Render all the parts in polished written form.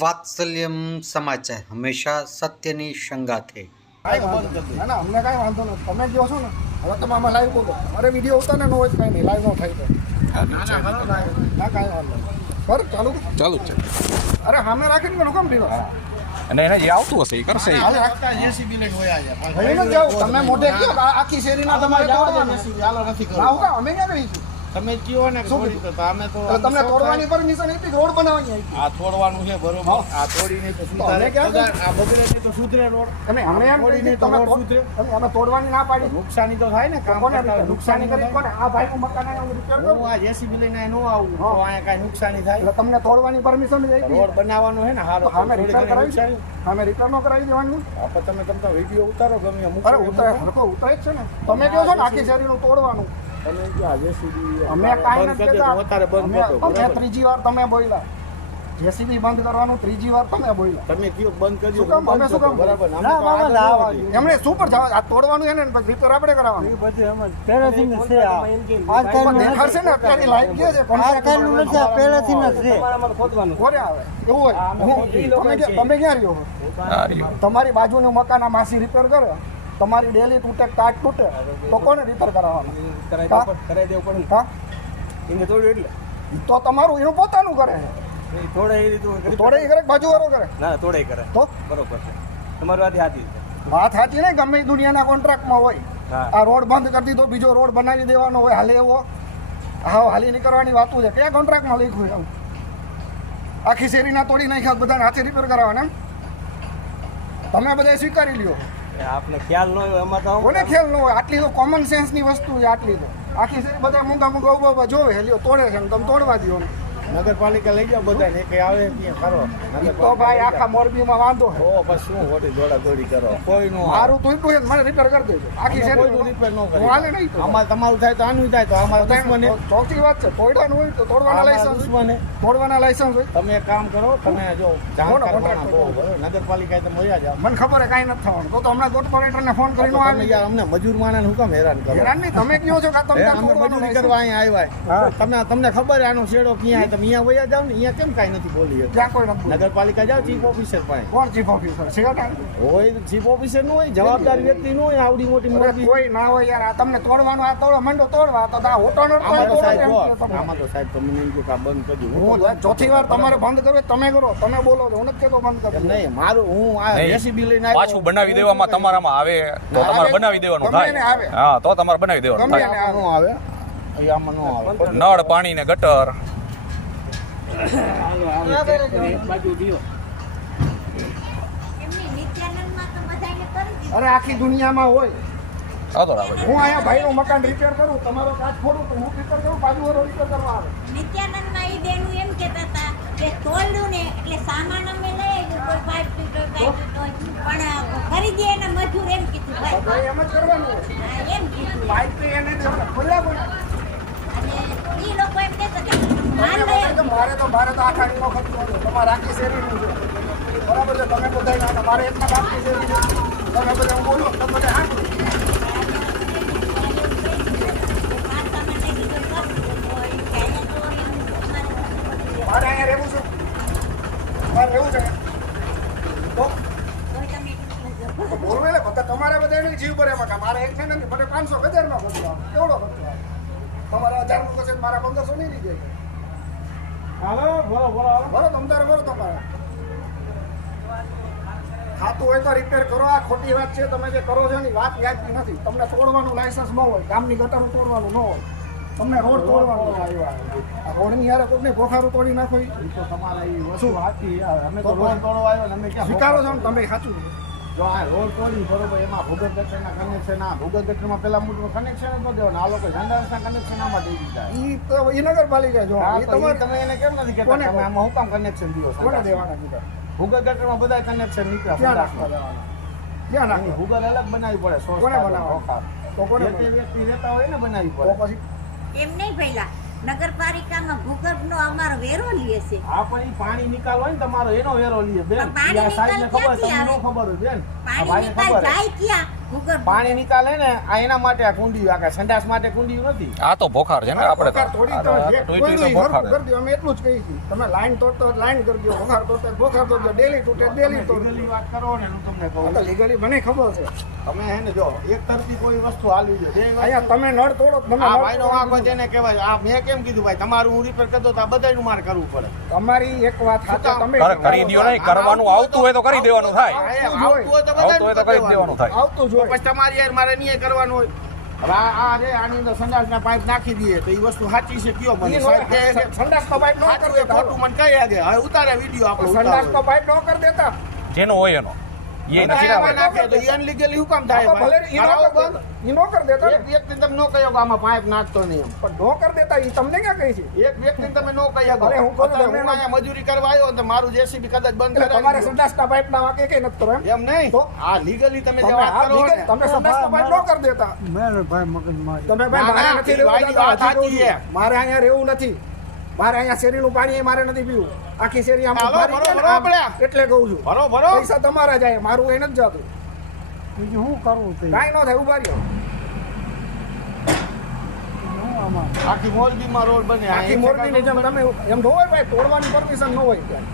વાત્સલ્યમ સમાચાર હંમેશા સત્યની સંગાથે. ના ના અમને કાંઈ વાંધો નથી. તમે કહો છો ને હવે તમે આમાં લાઈવ બોલો. અરે વિડીયો ઉતારે ન હોય તો કાંઈ નહીં, લાઈવ ન થાય તો ના કાંઈ વાંધો નહીં. બરાબર ચાલુ ચાલુ જ છે. અરે સામે રાખીને કે હુકમ દીધો અને એને જે આવતું હશે એ કરશે. તમે મોઢે કહો આખી શેરીના તમારે જવા દે ના હું કામ અમે ક્યાં કહીશું. તમે કયો ને છોડી તો અમે તો તમને તોડવાની પરમિશન આપી, રોડ બનાવવાની આપી. આ તોડવાનું છે બરોબર. આ તોડી નહીં તો સુધારે આ બગડે નહીં તો સુધરે રોડ. તમે અમે એમ તોડી નહીં તો તમે રોડ સુધરે. અમે તોડવાની ના પાડી. નુકસાની તો થાય ને કામ કોને કરતા હોય. નુકસાની કરી કોને? આ ભાઈનું મકાન હું રિપેર કરું. હું આ જેસીબી લઈને ન આવું તો અહીંયા કાંઈ નુકસાની થાય. એટલે તમને તોડવાની પરમિશન જ આપી. રોડ બનાવવાનો છે ને હારો. અમે રિપેર કરાવી અમે રિપેર નો કરાવી દેવાનું. આપણે તમે વિડીયો ઉતારો ગમે એમ અરે ઉતરે હરકો ઉતરે જ છે ને. તમે કહો છો ને આખી શેરીનું તોડવાનું. તમે ક્યાં જેસીબી અમે કાંઈ નથી કહેતા. અત્યારે બંધ કરતો અમે ત્રીજી વાર તમે બોલ્યા જેસીબી બંધ કરવાનું, ત્રીજી વાર તમે બોલ્યા. તમે કયો બંધ કરજો. શું કામ? અમે શું કામ? બરાબર ના, બાબા, ના આવવા. એમણે શું પર જવા? આ તોડવાનું છે ને પછી રિપેર આપણે કરાવવાનું. દેખાડશે ને અત્યારે લાઈવ કે છે કોને આવે એવું હોય. તમે ક્યાં રહ્યો? આ રહ્યો. તમારી બાજુનું મકાન આ માસી રિપેર કરે, તમારી ડેલી તૂટે કાટ તૂટે તો કોને રિપેર કરાવવાનું? હા? તો તમારું એનું પોતાનું કરે છે. થોડે એ કરે કે બાજુવાળો કરે? તો વાત સાચી ને. ગમે એ દુનિયાના કોન્ટ્રાક્ટમાં હોય. આ રોડ બંધ કરી દીધો, બીજો રોડ બનાવી દેવાનો હોય, હાલે એવો હા હાલી નીકળવાની વાતું છે. કયા કોન્ટ્રાક્ટમાં લખ્યું છે આવું? આખી શેરીના તોડી નાખ્યા, બધાને હાથે રિપેર કરાવવાના. તમે બધા સ્વીકારી લ્યો. આપને ખ્યાલ ન હોય એમાં તો કોને ખ્યાલ ન હોય? આટલી તો કોમન સેન્સની વસ્તુ છે. આટલી તો આખી શેરી બધા મૂંગા ઉભા જોવે લ્યો તોડે છે ને તમે તોડવા દો ને. નગરપાલિકા લઈ જાઓ બધાને કે આવે ત્યાં કરો. તો ભાઈ આખા મોરબીમાં વાંધો છે. ઓ બસ શું ખોટી દોડાદોડી કરો. કોઈનું મારું તૂટ્યું છે મને રિપેર કરી દેજો. આખી કોઈનું શેરી રિપેર ન હું કરે. હાલે નહીં તો. અમારે તમારું થાય તો આનું થાય તો અમારે દુશ્મને ચોથી વાત છે, તોડવાનું હોય તો તોડવાના લાયસન્સ દુશ્મને તોડવાના લાયસન્સ હોય. તમે એક કામ કરો. તમે જો જાણકાર માણસ બહુ બરોબર. નગરપાલિકાએ તમે વયા જાઓ. મને ખબર છે કાંઈ નથી થવાનું. તો હમણાં કોર્પોરેટરને ફોન કરીને તમે આવી યાર અમને મજૂર માણસને હું કામ હેરાન કરો? હેરાન નહીં. તમે કહો છો કે આ તમને અમે તોડવાનું મજૂરી license. કરવા અહીંયા આવ્યા. તમને ખબર આનો શેડો ક્યાં તમે અહીંયા વયા જાઓ ને. અહીંયા કેમ કાંઈ નથી બોલી શકતા? ત્યાં કોઈ નથી. નગરપાલિકા જાઓ ચીફ ઓફિસર પાસે કોણ ચીફ ઓફિસર છે? હોય ચીફ ઓફિસર નું હોય જવાબદાર વ્યક્તિ નું હોય. આવડી મોટી મોટી કોઈ ના હોય યાર. આ તમને તોડવાનું આ તોડવા મંડો તોડવા તો આ હોટલ આમાં તો સાહેબ તમને એમ કહ્યું કે આ બંધ કરજો. હું ચોથી વાર તમારે બંધ કરો તમે કરો. તમે બોલો છો હું નથી કહેતો બંધ કરો. નહીં મારું હું આ નહીં. જેસીબી લઈને આવ્યો. પાછું બનાવી દેવામાં તમારામાં આવે તો તમારે બનાવી દેવાનું ગમે એને આવે. થાય. હા તો તમારે બનાવી દેવાનું ગમે થાય. એને આમાં ન આવે. એ આમાં ન આવે. નળ પાણી ને ગટર અરે આખી દુનિયામાં હોય. આ તો રાખો. હું અહીંયા ભાઈનું મકાન રિપેર કરું, તમારો કાચ ફોડું તો હું રિપેર કરું, બાજુવાળો રિપેર કરવા આવે. નિત્યાનંદમાં ઈ બેનું એમ કહેતા હતા કે તોડ્યું ને એટલે સામાન અમે લઈ આવ્યું, કોઈ પાઇપ તૂટ્યો, કાંઈ તૂટ્યો, પણ ખરીદીએ એના મજૂર એમ કીધું તો ભાઈ. એમ જ કરવાનું હોય. હા, એમ કીધું. પાઇપ તો એને જ ખોલ્યા કોઈ. અને ઈ લોકો એમ કહેતા કે માલ લઈ આવ્યું. મારે તો આખા નો ખર્ચો આવ્યો. તમારે આખી શેરીનું છે બરાબર છે. તમે બધા મારે એકના બાપની શેરી છે. તમે બધા હું બોલો તમે બધા હા મારે અહીંયા રહેવું છે. મારે રહેવું છે તો બોલવે ને બધા તમારે બધા એની જીવ પર એમાં મારે એક છે નથી. મને 500 હજારમાં ખર્ચો આવે. કેવડો ખર્ચો આવે? તમારે 1000 નું કશે મારા 1500 નહીં લીધે. હાલો બોલો બોલો. બરો તમતારે બરો તમારે ખાતું હોય તો રિપેર કરો. આ ખોટી વાત છે. તમે જે કરો છો ને વાત વ્યાજબી નથી. તમને તોડવાનું લાયસન્સ ન હોય, ગામની ગટરું તોડવાનું ન હોય, તમને રોડ તોડવાનું આવ્યા. આ રોડની યારે કોઈને ગોખારું તોડી નાખો ઈ તો તમારે એ વસ્તુ સાચી. અમે તો રોડ તોડવા આવ્યો ને અમે ક્યાં સ્વીકારો છો ને તમે સાચું. જો આ રોડ તોડી બરોબર એમાં ભૂગર્ભ ગટરના કનેક્શન આ ભૂગર્ભ ગટરમાં પેલા મોટું કનેક્શન જ ન દેવાનું. આ લોકો જનરલના કનેક્શન આમાં દઈ દીધા. ઈ તો ઈ નગરપાલિકા જો હા, ઈ તો તમારે તમે એને કેમ નથી કહેતા કોને તમે આમાં હું કામ કનેક્શન દીધો કોને દેવાના કીધા? ભૂગર્ભ ગટરમાં બધા કનેક્શન નીકળ્યા. ક્યાં નાખવા દેવાના? ક્યાં એની નાખવા? ભૂગર્ભ અલગ બનાવવી પડે. સોર્સ કોને કાઢો, બનાવવા? વખાર. તો કોને જે તે વ્યક્તિ રહેતા હોય ને બનાવવી તો પડે. પછી એમ નહીં પહેલા નગરપાલિકામાં ભૂગર્ભનો અમારો વેરો લે છે. આ પણ ઈ પાણી નિકાલ હોય ને તમારો એનો વેરો લઈએ બેન. પણ પાણી ઈ આ સાહેબને નિકાલ ખબર તમને ક્યાંથી ન ખબર હોય બેન. આ પાણી ભાઈને નિકાલ ખબર જાય ક્યાં? ભૂગર્ભ પાણી નિકાલે ને આ એના માટે આ કુંડી આ કાંઈ સંડાસ માટે કુંડી નથી. આ તો ભોખાર છે ને આપણે તો. થોડી આ તો ટોયટી તો ભોખાર છે. કરી દો અમે એટલું જ કહીએ છીએ તમે લાઈન તોડતો લાઈન કરી દો ભોખાર તોડતો ભોખાર તોડજો ડેલી તૂટે ડેલી તોડજો લીગલી વાત કરો ને હું તમને કહું. લીગલી મને ખબર છે તમે હે ને જો એક તરફી કોઈ વસ્તુ હાલવી જોઈએ. અહીંયા તમે નળ તોડો તમે આ નળ ભાઈનો વાંક હોય તેને કહેવાય. આ મેં કેમ કીધું ભાઈ તમારું હું રિપેર કરતો તો આ બધાયનું મારે કરવું પડે. તમારી એક વાત સાચી તમે કરી દ્યો નહીં, કરવાનું આવતું હોય તો કરી દેવાનું થાય. આવતું હોય તો આવતું હોય તો કરી બધાયનું દેવાનું થાય. આવતું તો જોઈએ પછી તમારી યાર મારે નહીં કરવાનું હોય. હવે આ રે આની અંદર સંડાસના પાઇપ નાખી દઈએ તો એ વસ્તુ સાચી છે કયો મને સાહેબ કહે છે સંડાસ તો પાઇપ નો સાચું કરી એ ખોટું દેતા મને કહી આગે. હવે ઉતારે વિડીયો આપણો સંડાસ તો ઉતારો. પાઇપ નો કરી દેતા જેનો હોય એનો એ નથી એમાં ના નાખે તો ઈ unlegally હું કામ થાય ભલે ભાઈ? ઈ નો કરાવો કરી બંધ. દેતા ઈ નો કરી દેતા એક વ્યક્તિને તમે નો કહ્યો કે આમાં પાઇપ નાખતો નહીં એમ. પણ નો કરી દેતા ઈ તમને ક્યાં કહી છે એક વ્યક્તિને તમે નો કહી શકો. અરે હું કહું છું, અત્યારે હું અહીંયા મજૂરી કરવા આવ્યો ને તો મારું જેસીબી કદાચ બંધ એટલે તમારે કરાવી સંડાસ ના પાઇપ ના વાકે કે નથી કરો એમ એમ નહીં તો? આ લીગલી તમે જે તમે વાત આ કરો લીગલ ને, તમે સંડાસ ના પાઇપ નો કરી દેતા તમે ના, ભાઈ મારે ના, નથી ઈ રહેવું વાયદી દાદા, વાત હજી કહું સાચી છું. મારે અહીંયા રહેવું નથી મારે અહીંયા શેરીનું પાણી મારે નથી પીવું આખી શેરી આમ હાલો, ભરી ભરો, છે ને ભરો આમ. આપણે. એટલે કહું છું ભરો ભરો પૈસા તમારા જાય મારું એ નથી જતું બીજું શું કરવું તે કાંઈ ન થાય ઉભા રહ્યો આખી મોરબીમાં રોડ બને આખી મોરબીની જેમ તમે એમ ન હોય ભાઈ તોડવાની પરમિશન ન હોય ત્યાં.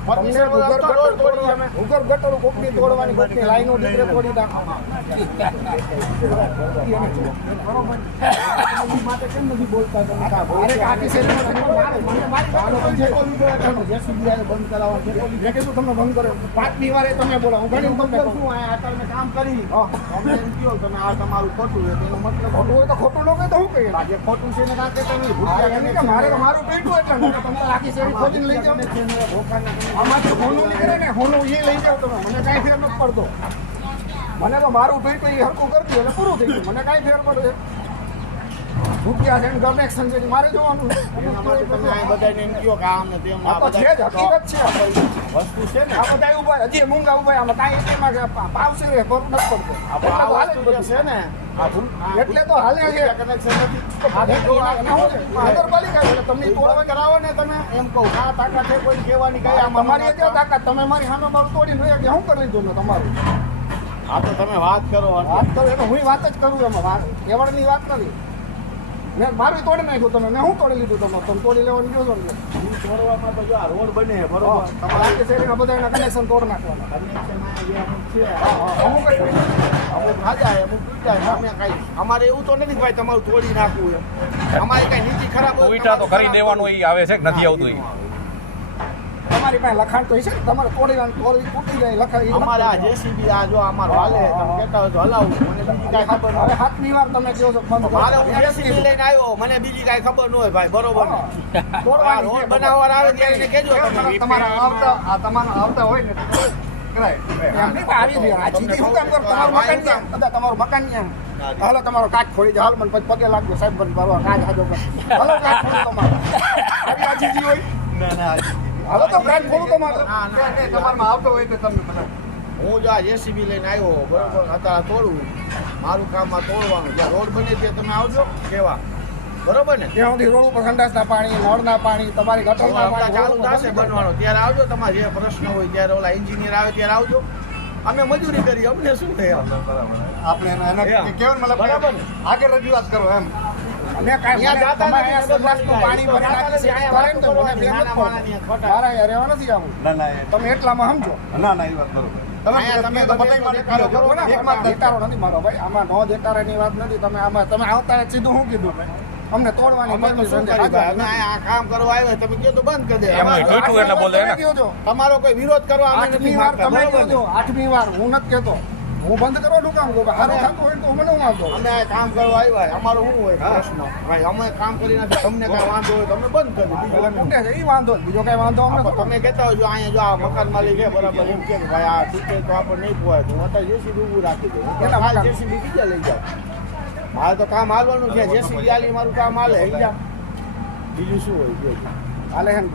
તમને પરમિશન વગર ભૂગર્ભ તો રોડ ગટર તોડી અમે. ભૂગર્ભ ગટરો કોકની તોડવાની કોકની લાઈનો દીકરે તોડી નાખો માટે કેમ નથી બોલતા તમે અરે આખી શેરીમાં તમે JCB આને બંધ કરાવવા છે. મેં કીધું તમને બંધ કર્યો 5મી વારે તમે બોલો હું ઘણી તમને કહું. શું આ તમે કામ કરી અમને એમ કહો તમે આ તમારું ખોટું છે તેનો મતલબ ખોટું હોય તો ખોટું ન કહે તો શું કહીએ આ જે ખોટું છે એને કાં કહેતા નહીં. હા, એમ નહીં કે મારે તો મારું પેટું એટલે નહીં કે તમે આખી શેરી ખોદીને લઈ જાઓ આમાંથી હોનું નીકળે ને હોનું એ લઈ જાઓ તમે મને કાંઈ ફેર નથી પડતો મને તો મારું પેટું એ હરકું કરી દો એટલે પૂરું થઈ ગયું મને કાંઈ ફેર પડે રૂપિયા છે ને કનેક્શન છે મારે જોવાનું એના માટે તમે આ બધાને એમ કહો કે આમ ને તેમ આ તો છે જ હકીકત છે વસ્તુ છે ને આ બધા ઉભા હજી મૂંગા ઉભા આમાં કાંઈ એમાં કે પાવશે રે ફરક નથી પડતો એટલે તો હાલે જ વસ્તુ બધું. જે છે ને આ એટલે તો હાલે છે કનેક્શન નથી. આ એના શું છે? નગરપાલિકા છે એટલે તમને તોડવા તોડવા કરાવો ને તમે એમ કહું આ તાકાત છે કોઈ કહેવાની કઈ આમાં તમારી ક્યાં તાકાત તમે મારી સામે મારું તોડીને જોયા કે શું કરી લીધું મેં તમારું આ તો તમે વાત કરો વાત કરો એટલે હું વાત જ કરું એમાં વાત કહેવાની વાત નથી મેં મારું તોડી નાખ્યું તમે મેં શું તોડી લીધું તમે તોડી લેવાની જો તોડવામાં તો જો આ રોડ બને બરોબર તમારા શેરીના બધાના કનેક્શન તોડ નાખવાના કનેક્શન આ જે અમુક છે અમુક જ અમુક ખાધા અમુક તૂટ્યા અમે કાંઈ અમારે એવું તો નથી કે ભાઈ તમારું તોડી નાખવું એમ અમારી કાંઈ નીતિ ખરાબ હોય ઉઈટા તો કરી દેવાનું એ આવે છે કે નથી આવતું એ. તમારી પાસે લખાણ તો હશે ને તમારે તોડી તૂટી જાય લખાણ અમારે આ જેસીબી આ જો અમારું હાલે તમે કહેતા હોય તો હલાવું મને બીજી કાંઈ ખબર ન હવે હોય 7મી વાર તમે કહો છો બંધ મારે હું જેસીબી લઈને આવ્યો મને બીજી કાંઈ ખબર ન હોય ભાઈ બરોબર ને આ રોડ બનાવવા આવે ત્યારે એને કહેજો તમે તમારા આવતા હોય ને કરાય એમ નહીં આવી જાય આ ચીજી શું કામ કરો તમારું મકાન ક્યાં બધા તમારું મકાન ક્યાં હાલો તમારો કાચ ખોલી દે હાલ મને પછી પગે લાગજો સાહેબ બંધ કરવા કાચ હાજો હાલો કાચ ખોલી તમારો આવી આ ચીજી હોય હાલો તો કાચ ખોલું તમારે તમારમાં આવતો હોય તો તમને બધા હું જો આ જેસીબી લઈને આવ્યો બરોબર અત્યારે તોડવું મારું કામ આ તોડવાનું જ્યાં રોડ બને ત્યાં તમે આવજો કેવા બરોબર ને ત્યાં સુધી રોડ ઉપર સંડાસના પાણી નળના પાણી તમારી ગટરના હમણાં ચાલુ પાણી થશે બનવાનો ત્યારે આવજો તમારે જે પ્રશ્ન હોય ત્યારે ઓલા એન્જિનિયર આવે ત્યારે આવજો અમે મજૂરી કરી અમને શું થાય આપણે એના એમ. કેવું મતલબ બરાબર ને? આગળ રજૂઆત કરો એમ અમે કાંઈ અહીંયા જાતા તમારે નથી, અહીંયા સંડાસનું પાણી ભરી નાખી છે, અહીંયા ભરાય ને તો વાતો મને બેન નાના નથી માણસની પડતું. ખોટા. મારા અહીંયા રહેવા નથી આવું તમે એટલામાં સમજો અહીંયા તમે તો બધાય બધાય દેખાડો કરો ને. એકમાં દેખાડો નથી મારો ભાઈ આમાં નો દેખાડાની વાત નથી તમે આમાં તમે આવતા સીધું શું કીધું મેં અમને તોડવાની અમે તો શું કરી ભાઈ અમે અહીંયા આ કામ કરવા આવ્યા તમે કહો તો બંધ કરી દે એમ નહીં, જોઈતું એટલે બોલે ને. તમારો કોઈ વિરોધ કરવા અમે નથી 8મી વાર માંગતા, તમે બરોબર ને? કહેજો 8મી વાર હું નથી કહેતો હું બંધ કરવાનું કામ કરું હારું થતું હોય તો મને હું વાંધો અમે આ કામ કરવા આવ્યા અમારો શું હોય પ્રશ્ન ભાઈ અમે કામ કરી નથી તમને કઈ વાંધો હોય તો અમે બંધ કરી બીજું અમે મને છે એ વાંધો જ. બીજો કઈ વાંધો અમને પણ તમે કહેતા હોય જો અહીંયા જો આ મકાન માલિક છે બરાબર એમ કે ભાઈ આ તૂટે તો આપણે નહીં પોવાય તો હું અત્યારે જેસીબી ઊભું રાખી દઉં કેટલા મકાન? જેસીબી બીજા લઈ જાઓ મારે તો કામ હાલવાનું છે જેસીબી આલી મારું કામ હાલે લઈ જા બીજું શું હોય બીજું? હાલે હે ને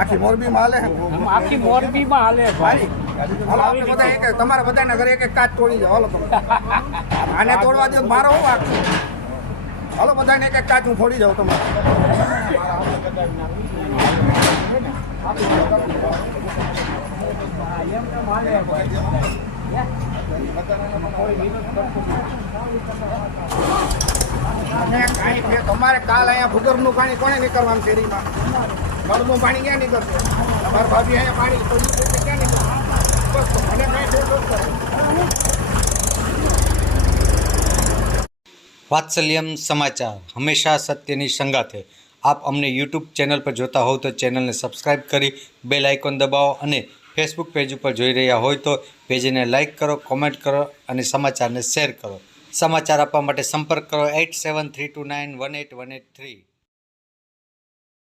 આખી મોરબીમાં હાલે હે ને? આખી મોરબીમાં હાલે ભાઈ હાલો આપણે બધા એક તમારા બધાના ઘરે એક એક કાચ તોડી જાઓ હાલો તમે આને તોડવા દો તો મારો શું વાંક છે? હાલો બધાને એક એક કાચ હું ફોડી જાઉં તમારે અને કાંઈ છે તમારે કાલ અહીંયા ભૂગર્ભનું પાણી કોને નીકળવાનું શેરીમાં નળનું પાણી ક્યાં નીકળશે અમારા ભાભી અહીંયા પાણી પડ્યું છે ક્યાં નીકળશે બસ તો મને કાંઈ ફેર નથી કરે. વાત્સલ્યમ સમાચાર હંમેશા સત્યની સંગાથે. આપ અમને યુટ્યુબ ચેનલ પર જોતા હોવ તો ચેનલને સબસ્ક્રાઈબ કરી બેલ આઇકોન દબાવો અને ફેસબુક પેજ ઉપર જોઈ રહ્યા હોય તો પેજને લાઇક કરો, કોમેન્ટ કરો અને સમાચારને શેર કરો. સમાચાર આપવા માટે સંપર્ક કરો 8732918183.